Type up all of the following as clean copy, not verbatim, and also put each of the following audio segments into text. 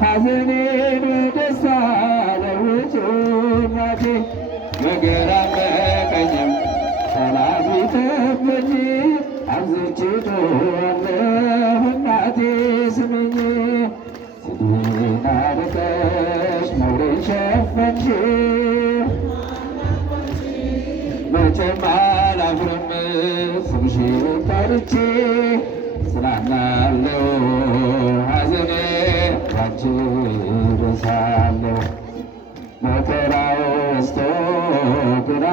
ሐዘኔን በደስታ ለውጪው እናቴ በግራም በቀኝም ጠላት ቢከበኝ አብዝቼ እጮኻለሁ እናቴ ስሚኝ። ስድቤን አርቀሽ ነውሬን ሸፈንሽው መቼም አላፍርም ስምሽን ጠርቼ እጽናናለሁ ሐዘኔ ባንቺ እረሳለሁ። መከራው በዝቶ ግራ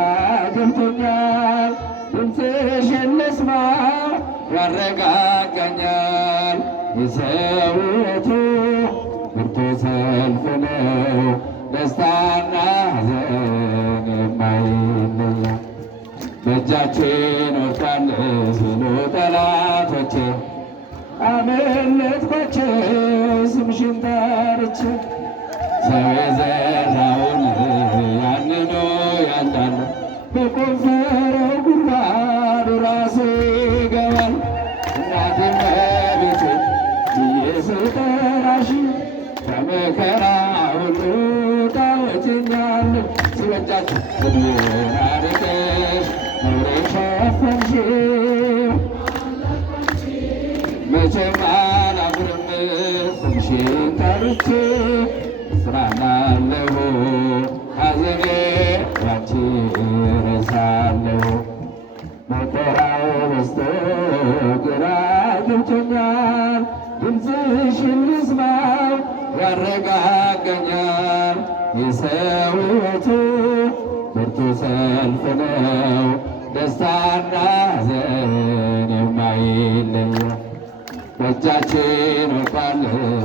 ገብቶኛል ድምፅሽን ልስማ ያረጋጋኛል። የሰው ሕይወቱ ብርቱ ሰልፍ ነው ደስታና ሐዘን የማይለየው። በእጃችን ወድቋል ሲሉ ጠላቶቼ አመለጥኳቸው ስምሽን ጠርቼ። ሰው የዘራውን ያንኑ ያጭዳል በቆፈረው ጉድጓድ ራሱ ይገባል። እናቴ እመቤቴ ብዬ ስጠራሽ ከመከራ ሁሉ ታወጪኛለሽ። ሲበጃችሁ ስድቤን አርቀሽ ነውሬን ሸፈንሽው መቼም አላፍርም ስምሽን ጠርቼ እጽናናለሁ ሐዘኔ ባንቺ እረሳለሁ። መከራው በዝቶ ግራ ገብቶኛል ድምፅሽን ልስማው ያረጋጋኛል። የሰው ሕይወቱ ብርቱ ሰልፍ ነው ደስታና ሐዘን የማይለየው። በእጃችን ወድቋል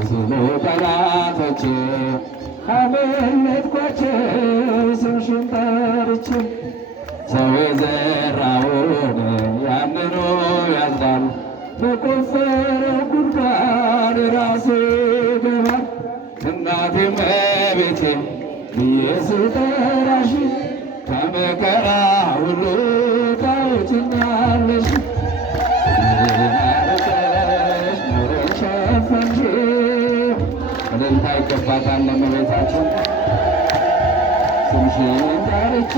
ሲሉ ጠላቶቼ አመለጥኳቸው ስምሽን ጠርቼ። ሰው የዘራውን ያንኑ ያጭዳል በቆፈረው ጉድጓድ ራሱ ይገባል። እናቴ እመቤቴ ብዬ ስጠራሽ ከመከራ ሁሉ ታወጪኛለሽ። እልልታ ይገባታል ለእመቤታችን። ስምሽን ጠርቼ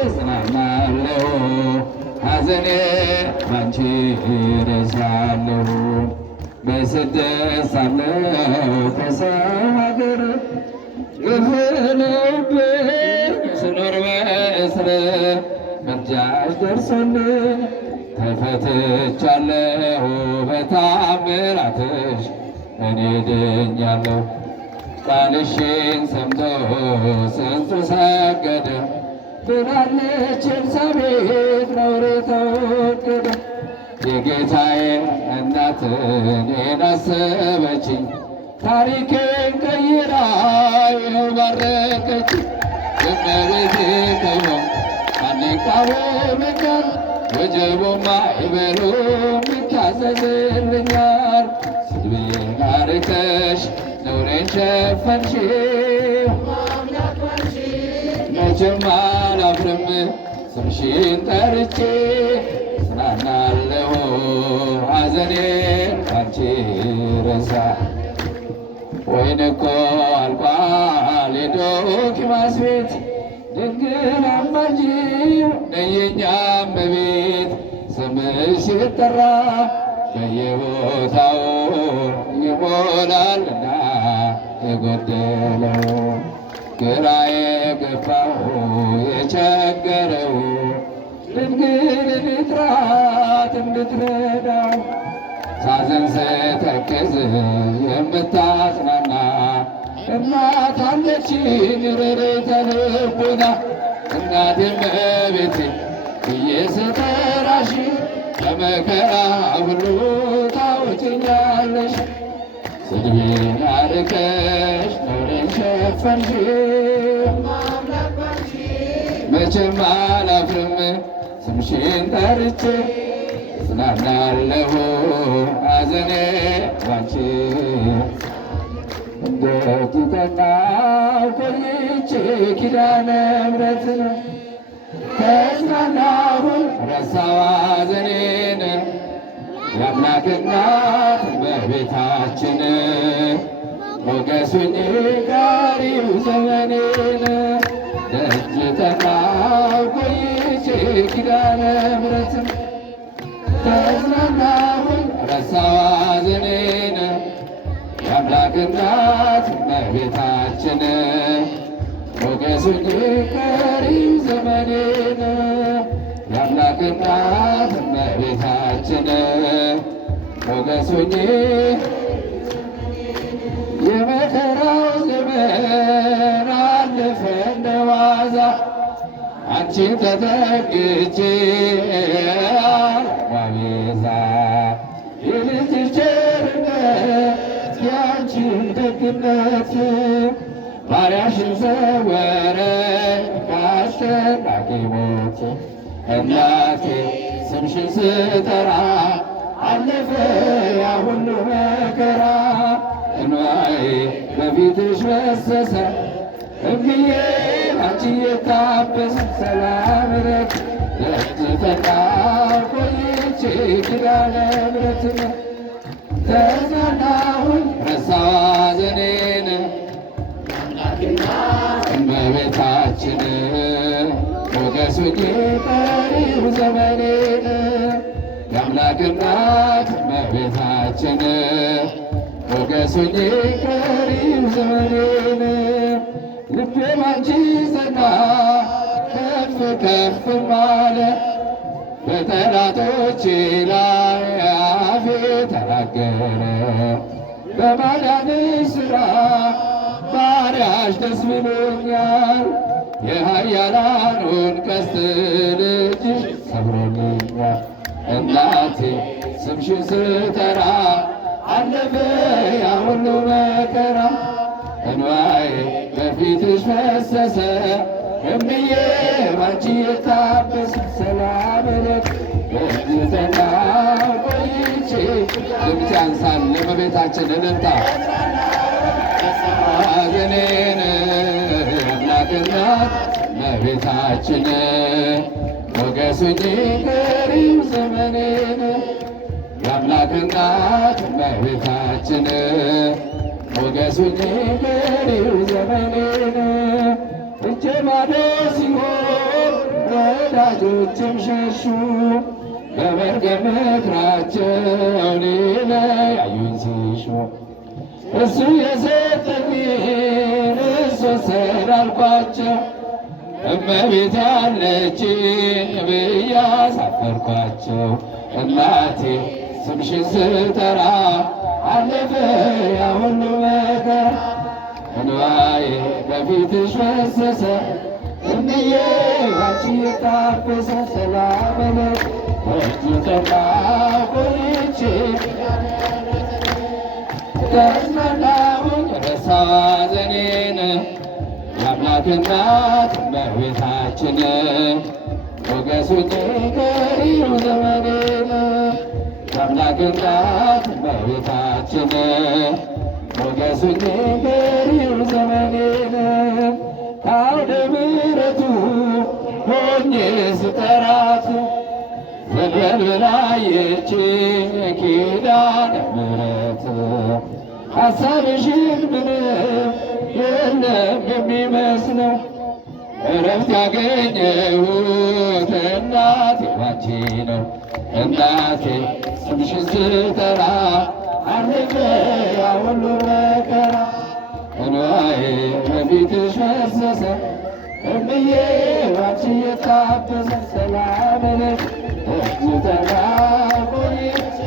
እጽናናለሁ ሐዘኔ ባንቺ እረሳለሁ። በስደት ሳለሁ ከሰው ሀገር ግፍ ሆኖብኝ ስኖር በእስር ምልጃሽ ደርሶልኝ ተፈትቻለሁ በታምራትሽ እኔ ድኛለሁ። ቃልሽን ሰምቶ ስንቱ ሰገደ ብላለች ኤልሳቤጥ ነውሬ ተወገደ። የጌታዬ እናት እኔን አሰበችኝ ታሪኬን ቀይራ ይኸው ባረከችኝ። እመቤቴ ከሆንኩ ማን ይቃወመኛል? ወጀቡም ማዕበሉም ይታዘዝልኛል። ስድቤን አርቀሽ ነውሬን ሸፈንሽው መቼም አላፍርም ስምሽን ጠርቼ እጽናናለሁ ሐዘኔን ባንቺ እረሳለሁ። ወይን እኮ አልቋል የዶኪማስ ቤት ድንግል አማልጂው ነይ የኛ እመቤት። ስምሽ ሲጠራ በየቦታው ይሞላልና የጎደለው ግራ የገባው የቸገረው ድንግልን ጥራት እንድትረዳው ሳዘን ስተክዝ የምታጽናና እናት አለችኝ ርርተ ልቡና። እናቴ እመቤቴ ብዬ ስጠራሽ ከመከራ ሁሉ ታወጪኛለሽ። ስድቤን አርቀሽ ነውሬን ሸፈንሽው መቼም አላፍርም ስምሽን ጠርቼ እጽናናለሁ ሐዘኔ ባንቺ። እንዴት ይጠናው ቆይቼ ኪዳነ ምሕረትን ተጽናናሁ ረሳሁ ሐዘኔን። የአምላክ እናት እመቤታችን ሞገሱኝ ቀሪው ዘመኔን ደጅ ጠናሁ ቆይቼ ኪዳነ ምሕረትን ተጽናናሁኝ ረሳሁ ሐዘኔን የአምላክ እናት እመቤታችን ሞገሱኝ ቀሪው ዘመኔን የአምላክ እናት እመቤታችን ሞገሱኝ የመከራው ዘመን አለፈ እንደዋዛ አንቺን ተጠግቼ ዋቤዛ የልጅሽ ቸርነት የአንቺን ደግነት ባሪያሽን ሰወረኝ ከአስጨናቂ ሞት እናቴ ስምሽን ስጠራ አለፈ ያ ሁሉ መከራ እንባዬ በፊትሽ ፈሰሰ እምዬ አንቺ የታበሰ ሰላም ረክ ደጅ ጠናሁ ቆይቼ ኪዳነ ምሕረትን ተጽናናሁኝ ረሳሁ ሐዘኔን እመቤታችን ሞገሱኝ ቀሪው ዘመኔን የአምላክ እናት እመቤታችን ሞገሱኝ ቀሪው ዘመኔን ልቤ ባንቺ ጸና ከፍ ከፍም አለ በጠላቶቼ ላይ አፌ ተናገረ በማዳንሽ ሥራ ባሪያሽ ደስ ብሎኛል የኃያላኑን ቀስት ልጅሽ ሰብሮልኛል እናቴ ስምሽን ስጠራ አለፈ ያ ሁሉ መከራ እንባዬ በፊትሽ ፈሰሰ እምዬ ባንቺ የታበሰ ሰላም ለኪ ደጅ ጠናሁ ቆይቼ ድምፅ ያንሳል ለእመቤታችን እልልታ ሐዘኔን የአምላክ እናት እመቤታችን ሞገሱኝ ቀሪው ዘመኔን የአምላክ እናት እመቤታችን ሞገሱኝ ቀሪው ዘመኔን እጄ ባዶ ሲሆን ወዳጆችም ሸሹ በመርገም ምክራቸው ሊለያዩኝ ሲሹ እሱ የሰጠኝን እሱ ወሰድ አልኳቸው እመቤት ያለችኝ ብዬ አሳፈርኳቸው እናቴ ስምሽን ስጠራ አለፈ ያ ሁሉ መከራ እንባዬ በፊትሽ ፈሰሰ እምዬ ባንቺ የታበሰ ሰላም ለኪ ደጅ ጠናሁ ቆይቼ ተጽናናሁኝ ረሳሁ ሐዘኔን የአምላክ እናት እመቤታችን ሞገሱኝ ቀሪው ዘመኔን የአምላክ እናት እመቤታችን ሞገሱኝ ቀሪው ዘመኔን ከአውደ ምሕረቱ ሆኜ ስጠራት ዘንበል ብላ አየችኝ ኪዳነ ምሕረት ሐሳብሽን ምንም የለም የሚመስለው እረፍት ያገኘሁት እናቴ ባንቺ ነው እናቴ ስምሽን ስጠራ አለፈ ያ ሁሉ መከራ እንባዬ በፊትሽ ፈሰሰ እምዬ ባንቺ የታበሰ ሰላም ለኪ ደጅ ጠናሁ ቆይቼ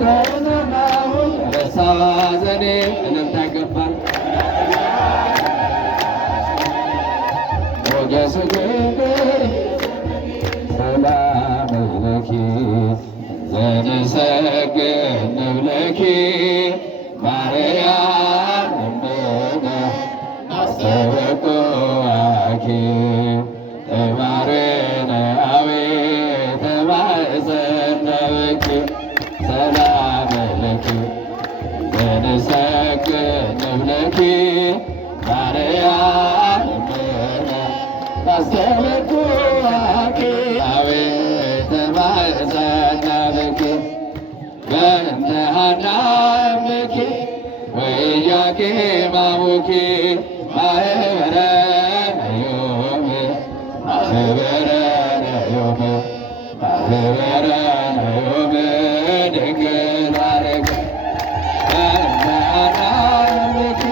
ተጽናናሁኝ ረሳሁ ሐዘኔን እልልታ ይገባል ሞገሱኝ ሰላም ለኪ ዘንሰግድ ለኪ ማርያም እምነ አስተበቁአኪ ተማርነአዊ ተማእዘነብኪ ሰላም ለኪ ዘንሰግድ ለኪ ማርያም እምነ አስተበቁአኪ አዊ ተማእዘነብኪ በእንተ ሐና አብኪ ወኢያቄም አቡኪ ማኅበረ ነዮም ማኅበረ ነዮም ማኅበረ ነዮም ድንግል ማርያም አብኪ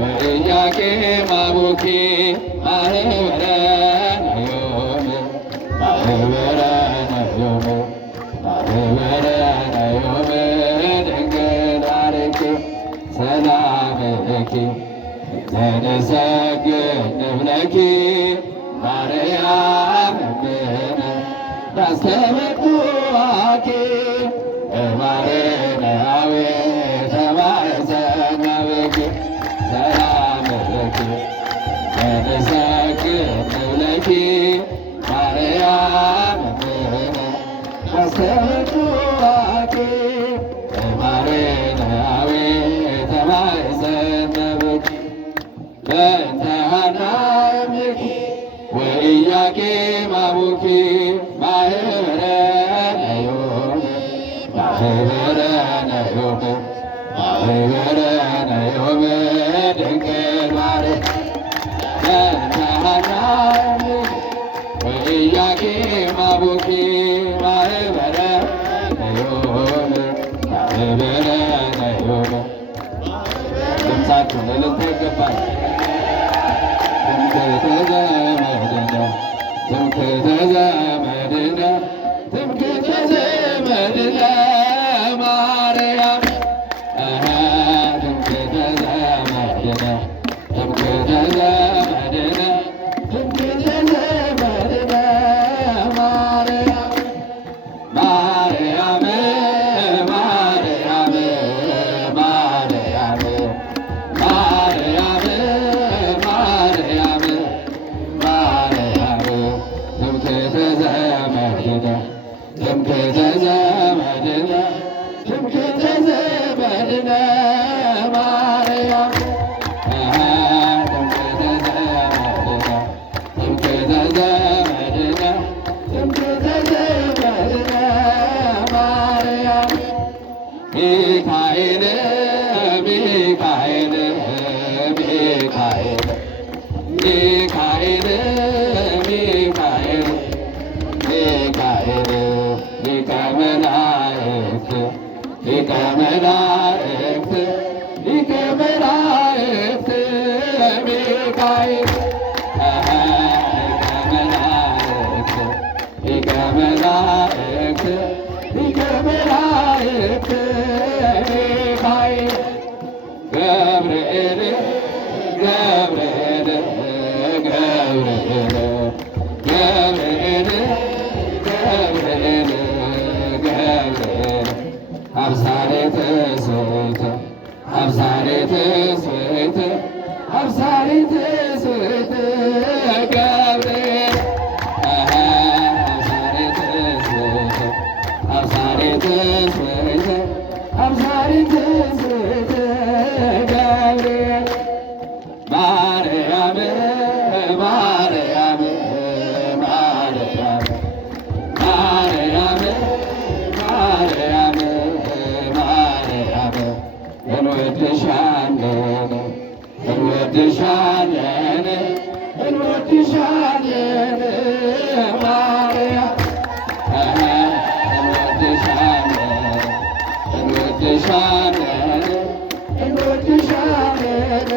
ወኢያቄም አቡኪ ማኅበረ ነዮም ማኅበረ ነዮም ማኅበረ ነዮም ድንግል ማርያም ሰላም ለኪ ዘንሰግድ ንብለኪ ማርያም እምነ ያስተበቁአኪ እማሬናዊ ተማኅፀነ ብኪ ሰላም ለኪ ዘንሰግድ ንብለኪ ማርያም እምነ ያስተበቁአኪ እማሬናዊ ተማኅፀነ ብኪ በእንተ ሐናምኪ ወኢያቄም አቡኪ ማኅበረ ነዮም ማኅበረ ነዮም ማኅበረ ነዮም ድንግል ማርያም በእንተ ሐናምኪ ወኢያቄም አቡኪ ማኅበረ ነዮም ማኅበረ ነዮም ድምፃችሁን እልልታ ይገባል። ትምክህተ ዘመድነ ትምክህተ ዘመድነ ትምክህተ ዘመድነ ማርያም ትምክህተ ዘመድነ ትምክህተ ዘመድነ ትምክህተ ዘመድነ ማርያም ማርያም ማርያም ማርያም ማርያም ማርያም ማርያም ትምክህተ ዘመድነ ትምክህተ ዘመድነ ትምክህተ ዘመድነ ማርያም ትምክህተ ዘመድነ ትምክህተ ዘመድነ ትምክህተ ዘመድነ ማርያም ሚካኤል ሚካኤል ሚካኤል ሚካኤል ሚካኤል ሚካኤል ሊቀ መላእክት ሊቀ መላእክት ሊቀ መላእክት ሚካኤል ሊቀ መላእክት ሊቀ መላእክት ሚካኤል ገብርኤል ገብርኤል ገብርኤል ገብርኤል ገብርኤል ገብርኤል አብሳሬ ትስብእት አብሳሬ ትስብእት አብሳሬ ትስብእት ገብርኤል አብሳሬ ትስብእት አብሳሬ ትስብእት አብሳሬ ትስብእት ገብርኤል ማርያም ማርያም ማርያም ማርያም ማርያም ማርያም እንወድሻለን እንወድሻለን እንወድሻለን ማርያም እንወድሻለን እንወድሻለን እንወድሻለን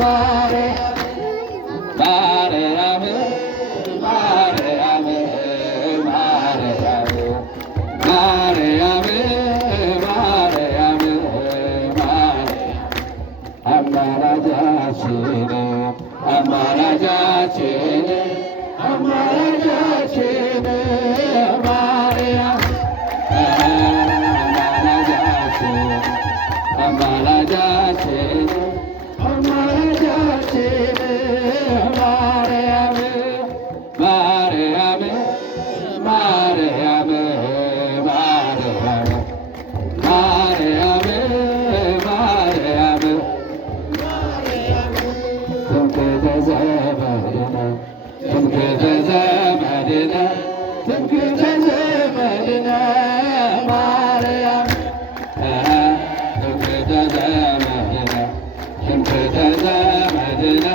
ማርያም ማርያም ማርያም ማርያም ማርያም ማርያም አማላጃችን አማላጃችን አማላጃችን ማርያም አማላጃችን አማላጃችን አማላጃችን ማርያም ማርያም ማርያም ማርያም ማርያም ማርያም ትምክህተ ዘመድነ ትምክህተ ዘመድነ ትምክህተ ዘመድነ ማርያም ዘመድነ ትምክህተ ዘመድነ